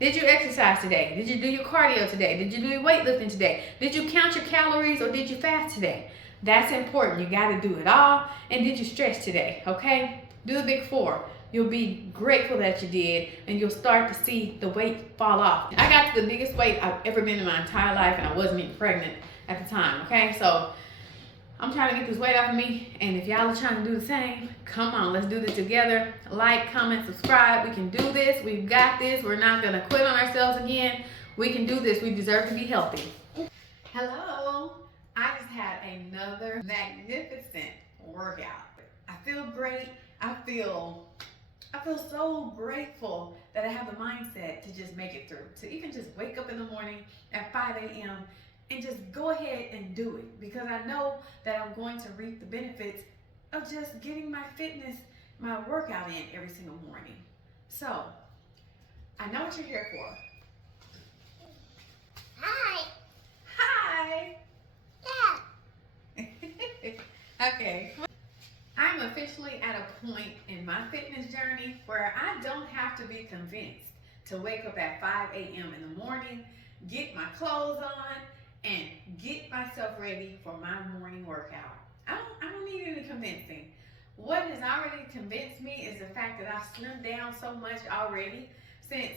Did you exercise today? Did you do your cardio today? Did you do your weightlifting today? Did you count your calories or did you fast today? That's important. You got to do it all. And did you stretch today? Okay? Do the big four. You'll be grateful that you did, and you'll start to see the weight fall off. I got to the biggest weight I've ever been in my entire life, and I wasn't even pregnant at the time. Okay? So I'm trying to get this weight off of me, and if y'all are trying to do the same, come on, let's do this together. Like, comment, subscribe. We can do this. We've got this. We're not going to quit on ourselves again. We can do this. We deserve to be healthy. Hello. I just had another magnificent workout. I feel great. I feel so grateful that I have the mindset to just make it through, to even just wake up in the morning at 5 a.m. and just go ahead and do it, because I know that I'm going to reap the benefits of just getting my fitness, my workout in every single morning. So, I know what you're here for. Hi. Hi. Yeah. Okay. I'm officially at a point in my fitness journey where I don't have to be convinced to wake up at 5 a.m. in the morning, get my clothes on, and get myself ready for my morning workout. I don't need any convincing. What has already convinced me is the fact that I've slimmed down so much already since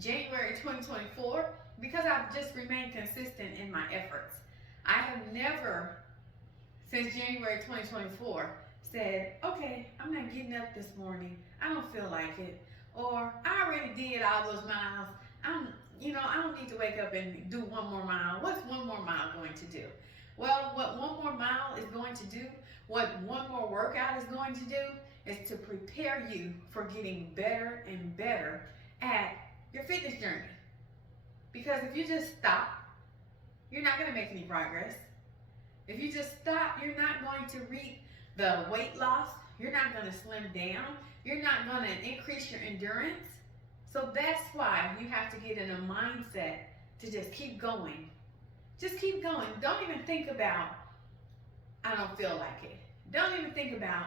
January 2024, because I've just remained consistent in my efforts. I have never, since January 2024, said, okay, I'm not getting up this morning. I don't feel like it. Or I already did all those miles. I don't need to wake up and do one more mile. What's one more mile going to do? Well, what one more mile is going to do, what one more workout is going to do, is to prepare you for getting better and better at your fitness journey. Because if you just stop, you're not going to make any progress. If you just stop, you're not going to reap the weight loss. You're not going to slim down. You're not going to increase your endurance. So that's why you have to get in a mindset to just keep going. Just keep going. Don't even think about, I don't feel like it. Don't even think about,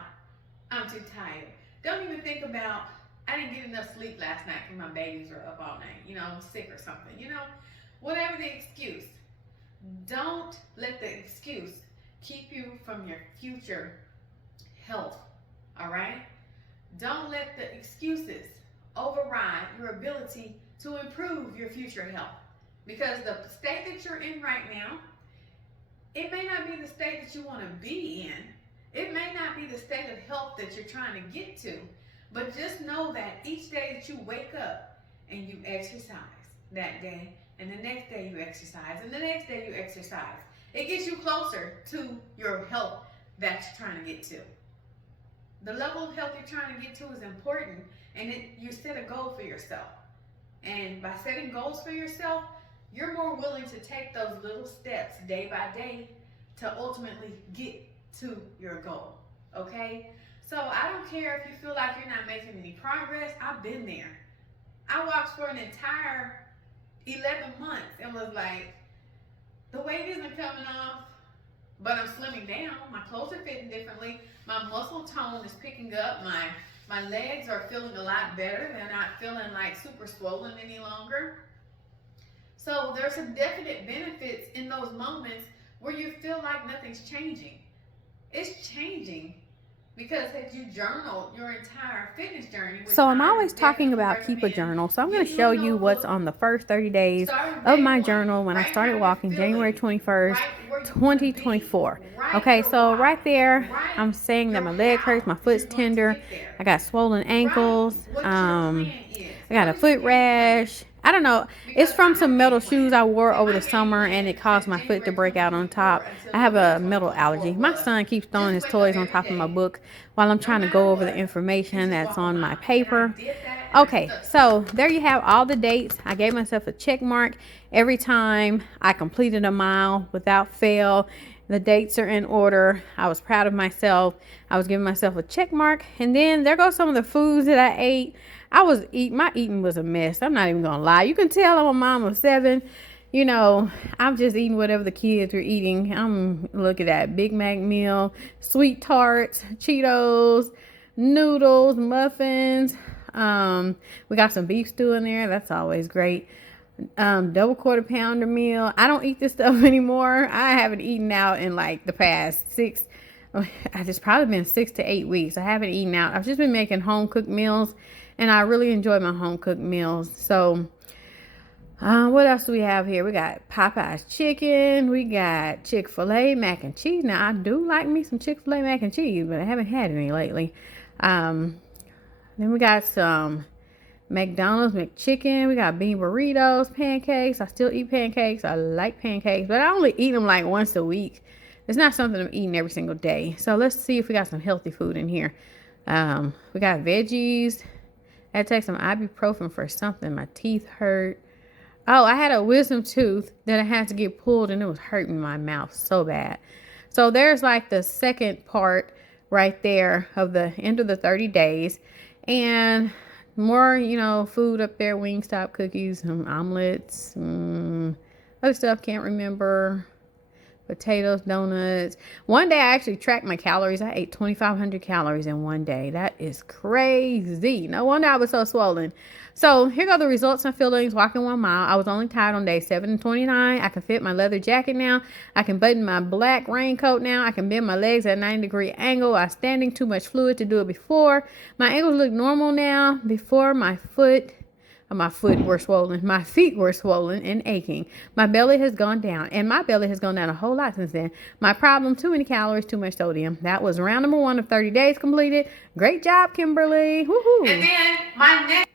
I'm too tired. Don't even think about, I didn't get enough sleep last night because my babies were up all night. I'm sick or something. Whatever the excuse. Don't let the excuse keep you from your future health, all right? Don't let the excuses override your ability to improve your future health. Because the state that you're in right now, it may not be the state that you want to be in. It may not be the state of health that you're trying to get to. But just know that each day that you wake up and you exercise that day, and the next day you exercise, and the next day you exercise, it gets you closer to your health that you're trying to get to. The level of health you're trying to get to is important, and you set a goal for yourself. And by setting goals for yourself, you're more willing to take those little steps day by day to ultimately get to your goal, okay? So I don't care if you feel like you're not making any progress. I've been there. I walked for an entire 11 months and was like, the weight isn't coming off, but I'm slimming down. My clothes are fitting differently. My muscle tone is picking up. My legs are feeling a lot better. They're not feeling like super swollen any longer. So there's some definite benefits in those moments where you feel like nothing's changing. It's changing because had you journaled your entire fitness journey. So I'm always talking about keep a journal. So I'm going to show you what's on the first 30 days of my journal when I started walking January 21st, 2024. Okay, so right there, I'm saying that my leg hurts, my foot's tender, I got swollen ankles, I got a foot rash. I don't know. It's from some metal shoes I wore over the summer, and it caused my foot to break out on top. I have a metal allergy. My son keeps throwing his toys on top of my book while I'm trying to go over the information that's on my paper. Okay, so there you have all the dates. I gave myself a check mark every time I completed a mile without fail. The dates are in order. I was proud of myself. I was giving myself a check mark. And then there goes some of the foods that I ate. My eating was a mess. I'm not even gonna lie. You can tell I'm a mom of 7. I'm just eating whatever the kids are eating. I'm looking at Big Mac meal, sweet tarts, Cheetos, noodles, muffins, We got some beef stew in there. That's always great. Double quarter pounder meal. I don't eat this stuff anymore. I haven't eaten out in like the past it's probably been 6 to 8 weeks. I haven't eaten out. I've just been making home cooked meals, and I really enjoy my home cooked meals. So what else do we have here? We got Popeye's chicken. We got Chick-fil-A mac and cheese. Now, I do like me some Chick-fil-A mac and cheese, but I haven't had any lately. Then we got some McDonald's McChicken. We got bean burritos, pancakes. I still eat pancakes. I like pancakes, but I only eat them like once a week. It's not something I'm eating every single day. So let's see if we got some healthy food in here. We got veggies. I had to take some ibuprofen for something. My teeth hurt. Oh, I had a wisdom tooth that I had to get pulled, and it was hurting my mouth so bad. So there's like the second part right there of the end of the 30 days. And more, food up there. Wingstop cookies, some omelets, other stuff, can't remember. Potatoes, donuts. One day I actually tracked my calories. I ate 2,500 calories in one day. That is crazy. No wonder I was so swollen. So here go the results and feelings walking 1 mile. I was only tired on day 7 and 29. I can fit my leather jacket now. I can button my black raincoat now. I can bend my legs at a 90-degree angle. I was standing too much fluid to do it before. My ankles look normal now. Before my feet were swollen. My feet were swollen and aching. My belly has gone down, and my belly has gone down a whole lot since then. My problem, too many calories, too much sodium. That was round number 1 of 30 days completed. Great job, Kimberly. Woohoo. And then my next.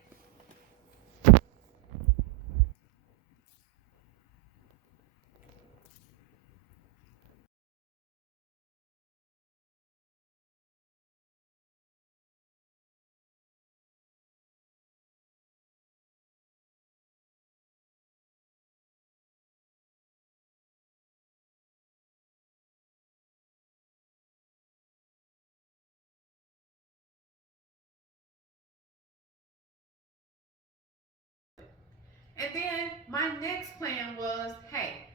And then my next plan was, hey,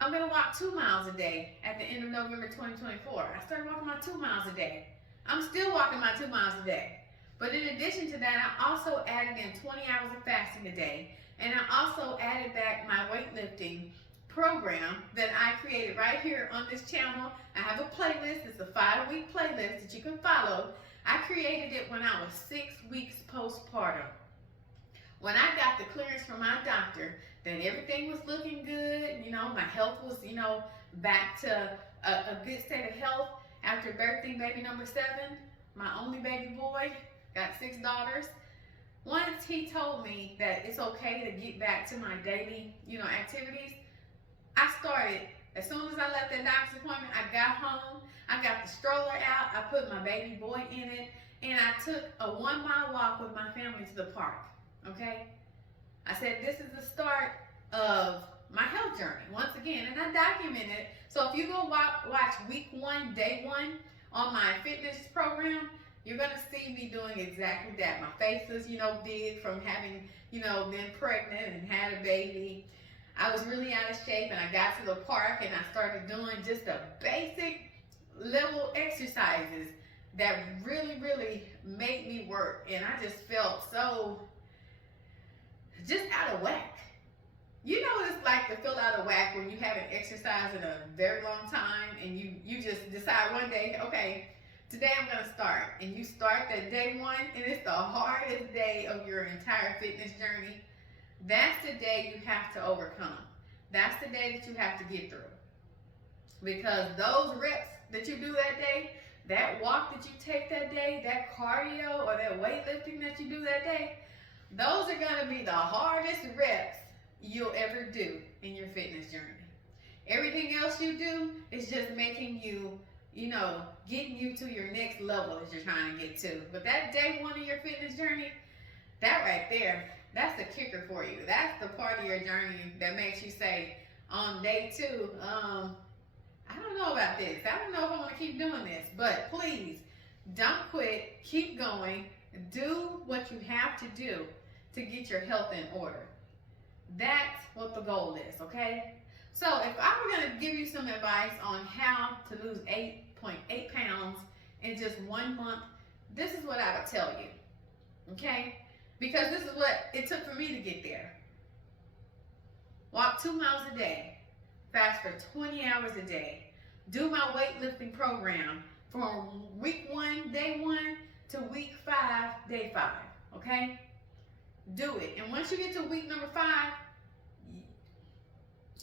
I'm going to walk 2 miles a day at the end of November 2024. I started walking my 2 miles a day. I'm still walking my 2 miles a day. But in addition to that, I also added in 20 hours of fasting a day. And I also added back my weightlifting program that I created right here on this channel. I have a playlist. It's a 5-week playlist that you can follow. I created it when I was 6 weeks postpartum. When I got the clearance from my doctor that everything was looking good, my health was, back to a good state of health after birthing baby number 7, my only baby boy, got 6 daughters. Once he told me that it's okay to get back to my daily, activities, I started. As soon as I left that doctor's appointment, I got home, I got the stroller out, I put my baby boy in it, and I took a 1-mile walk with my family to the park. Okay, I said this is the start of my health journey once again, and I documented it. So if you go watch week 1, day 1 on my fitness program, you're gonna see me doing exactly that. My face is, big from having, been pregnant and had a baby. I was really out of shape, and I got to the park and I started doing just the basic level exercises that really, really made me work, and I just felt so just out of whack. You know what it's like to feel out of whack when you haven't exercised in a very long time, and you just decide one day, okay, today I'm going to start. And you start that day 1, and it's the hardest day of your entire fitness journey. That's the day you have to overcome. That's the day that you have to get through. Because those reps that you do that day, that walk that you take that day, that cardio or that weightlifting that you do that day, those are going to be the hardest reps you'll ever do in your fitness journey. Everything else you do is just making you, getting you to your next level that you're trying to get to. But that day 1 of your fitness journey, that right there, that's the kicker for you. That's the part of your journey that makes you say, on day 2, I don't know about this. I don't know if I want to keep doing this. But please, don't quit. Keep going. Do what you have to do to get your health in order. That's what the goal is, okay? So if I were going to give you some advice on how to lose 8.8 pounds in just 1 month, this is what I would tell you. okay? Because this is what it took for me to get there. Walk 2 miles a day, fast for 20 hours a day, do my weightlifting program from week 1, day 1 to week 5, day 5, okay? Do it. And once you get to week number 5,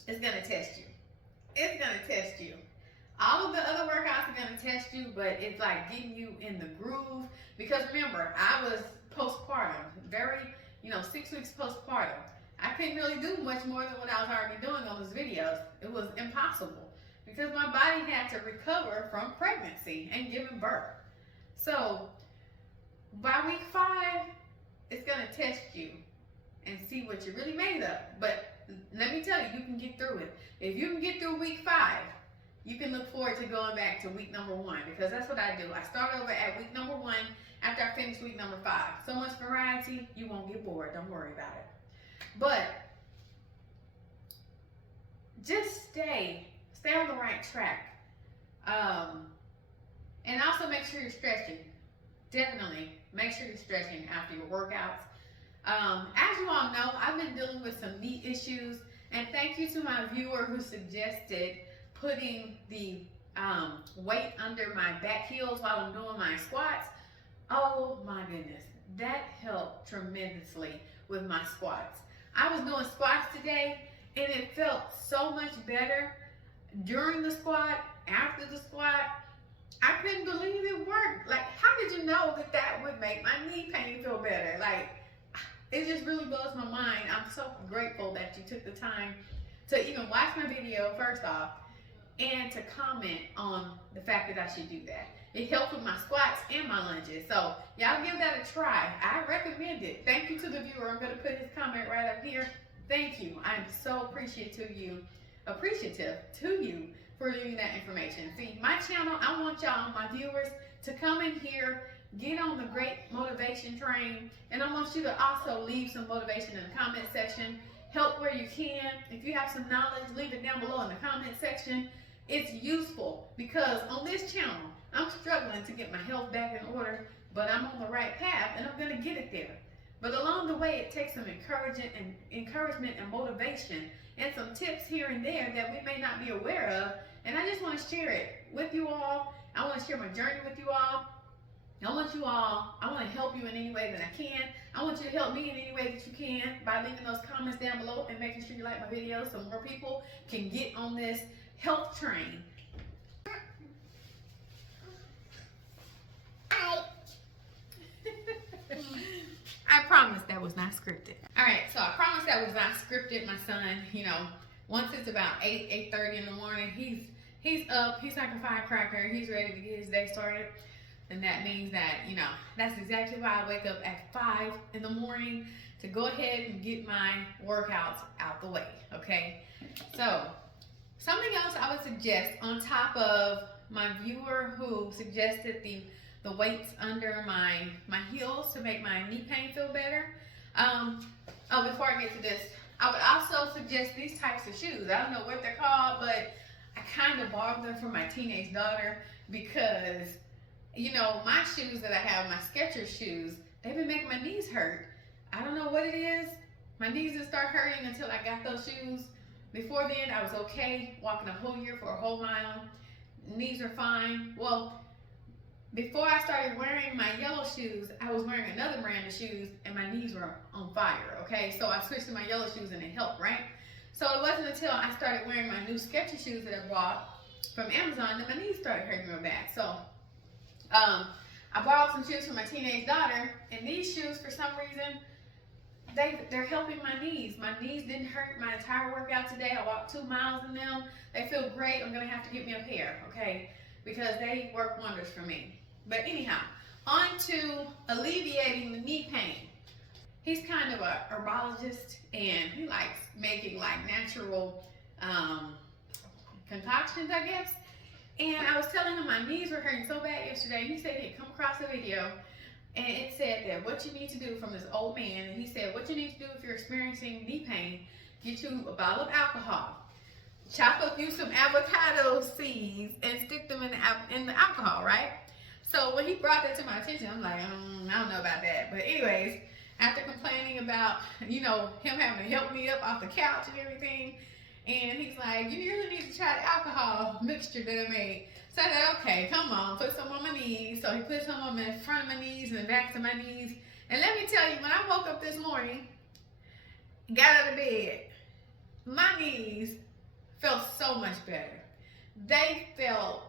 it's gonna test you. It's gonna test you. All of the other workouts are gonna test you, but it's like getting you in the groove. Because remember, I was postpartum, 6 weeks postpartum. I couldn't really do much more than what I was already doing on those videos. It was impossible because my body had to recover from pregnancy and giving birth. So by week 5, it's gonna test you and see what you're really made of. But let me tell you, you can get through it. If you can get through week 5, you can look forward to going back to week number 1, because that's what I do. I start over at week number 1 after I finish week number 5. So much variety, you won't get bored. Don't worry about it. But just stay on the right track. And also make sure you're stretching. Definitely make sure you're stretching after your workouts. As you all know, I've been dealing with some knee issues, and thank you to my viewer who suggested putting the weight under my back heels while I'm doing my squats. Oh my goodness, that helped tremendously with my squats. I was doing squats today, and it felt so much better during the squat, after the squat. I couldn't believe it worked. Like, how did you know that that would make my knee pain feel better? Like, it just really blows my mind. I'm so grateful that you took the time to even watch my video, first off, and to comment on the fact that I should do that. It helped with my squats and my lunges. So y'all give that a try. I recommend it. Thank you to the viewer. I'm gonna put his comment right up here. Thank you. I'm so appreciative to you for leaving that information. See, my channel, I want y'all, my viewers, to come in here, get on the great motivation train, and I want you to also leave some motivation in the comment section. Help where you can. If you have some knowledge, leave it down below in the comment section. It's useful because on this channel, I'm struggling to get my health back in order, but I'm on the right path and I'm gonna get it there. But along the way, it takes some encouragement and motivation and some tips here and there that we may not be aware of. And I just want to share it with you all. I want to share my journey with you all. I want to help you in any way that I can. I want you to help me in any way that you can by leaving those comments down below and making sure you like my videos so more people can get on this health train. I promise that was not scripted. All right, so I promise that was not scripted. My son, once it's about 8:30 in the morning, he's up. He's like a firecracker. He's ready to get his day started. And that means that, that's exactly why I wake up at 5 in the morning to go ahead and get my workouts out the way, okay? So, something else I would suggest on top of my viewer who suggested the weights under my heels to make my knee pain feel better. Before I get to this, I would also suggest these types of shoes. I don't know what they're called, but I kind of borrowed them from my teenage daughter because, my shoes that I have, my Skechers shoes, they've been making my knees hurt. I don't know what it is. My knees didn't start hurting until I got those shoes. Before then, I was okay, walking a whole year for a whole mile. Knees are fine. Well, before I started wearing my yellow shoes, I was wearing another brand of shoes and my knees were on fire, okay? So I switched to my yellow shoes and it helped, right? So it wasn't until I started wearing my new Skechers shoes that I bought from Amazon that my knees started hurting real bad. So I borrowed some shoes from my teenage daughter, and these shoes, for some reason, they're helping my knees. My knees didn't hurt my entire workout today. I walked 2 miles in them. They feel great. I'm gonna have to get me a pair, okay? Because they work wonders for me. But anyhow, on to alleviating the knee pain. He's kind of a herbologist, and he likes making like natural concoctions, I guess. And I was telling him my knees were hurting so bad yesterday. He said he'd come across a video and it said that what you need to do from this old man, and he said what you need to do if you're experiencing knee pain, get you a bottle of alcohol, chop up you some avocado seeds and stick them in the alcohol, right? So when he brought that to my attention, I'm like, I don't know about that. But anyways, after complaining about, you know, him having to help me up off the couch and everything, and he's like, you really need to try the alcohol mixture that I made. So I said, okay, come on, put some on my knees. So he put some on the front of my knees and the backs of my knees. And let me tell you, when I woke up this morning, got out of bed, my knees felt so much better. They felt,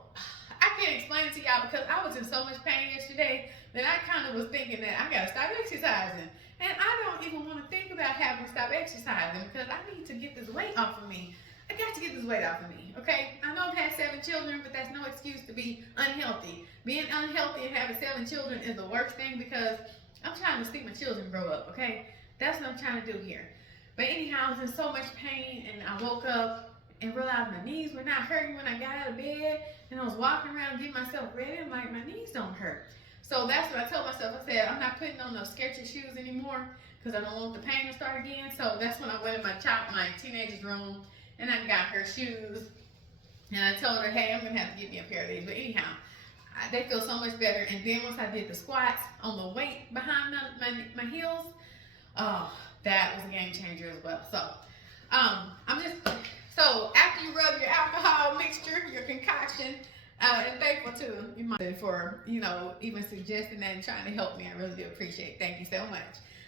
I can't explain it to y'all because I was in so much pain yesterday that I kind of was thinking that I gotta stop exercising. And I don't even want to think about having to stop exercising because I need to get this weight off of me. I got to get this weight off of me, okay? I know I've had 7 children, but that's no excuse to be unhealthy. Being unhealthy and having 7 children is the worst thing because I'm trying to see my children grow up, okay? That's what I'm trying to do here. But anyhow, I was in so much pain, and I woke up and realized my knees were not hurting when I got out of bed, and I was walking around getting myself ready. I'm like, my knees don't hurt. So that's what I told myself. I said, I'm not putting on those Skechers shoes anymore because I don't want the pain to start again. So that's when I went in my teenager's room, and I got her shoes, and I told her, hey, I'm going to have to get me a pair of these. But anyhow, they feel so much better. And then once I did the squats on the weight behind my heels, oh, that was a game changer as well. So, so after you rub your alcohol mixture, your concoction, and thankful to you for, you know, even suggesting that and trying to help me. I really do appreciate it. Thank you so much.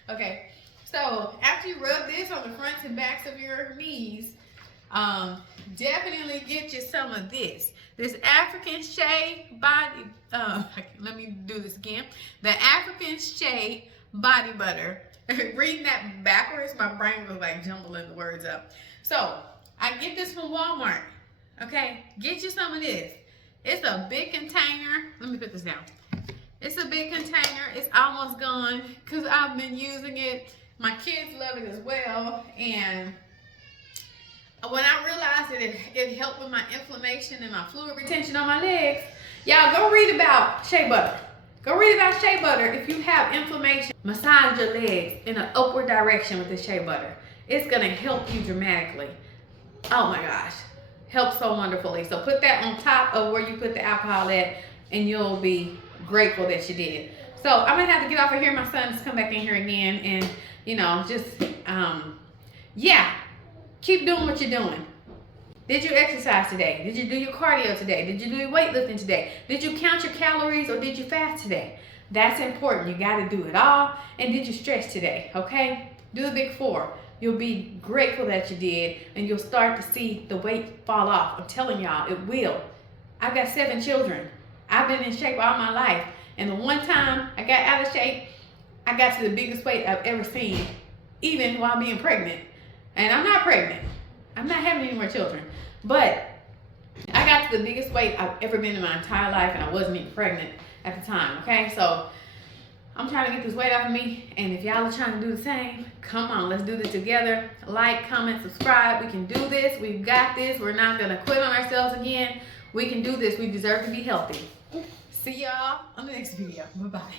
Okay, so after you rub this on the fronts and backs of your knees, definitely get you some of this. This African Shea body, let me do this again. The African Shea body butter. Reading that backwards, my brain was like jumbling the words up. So I get this from Walmart. Okay, get you some of this. It's a big container. Let me put this down. It's a big container. It's almost gone because I've been using it. My kids love it as well. And when I realized that it helped with my inflammation and my fluid retention on my legs, y'all go read about shea butter. Go read about shea butter if you have inflammation. Massage your legs in an upward direction with the shea butter. It's gonna help you dramatically. Oh my gosh, helps so wonderfully. So put that on top of where you put the alcohol at, and you'll be grateful that you did. So I'm gonna have to get off of here. My son's come back in here again, and you know, just yeah, keep doing what you're doing. Did you exercise today? Did you do your cardio today? Did you do your weightlifting today? Did you count your calories or did you fast today? That's important. You got to do it all. And did you stretch today? Okay? Do the big 4. You'll be grateful that you did, and you'll start to see the weight fall off. I'm telling y'all, it will. I've got 7 children. I've been in shape all my life. And the one time I got out of shape, I got to the biggest weight I've ever seen, even while being pregnant. And I'm not pregnant. I'm not having any more children. But I got to the biggest weight I've ever been in my entire life, and I wasn't even pregnant at the time, okay? So I'm trying to get this weight off of me, and if y'all are trying to do the same, come on, let's do this together. Like, comment, subscribe. We can do this. We've got this. We're not going to quit on ourselves again. We can do this. We deserve to be healthy. See y'all on the next video. Bye-bye.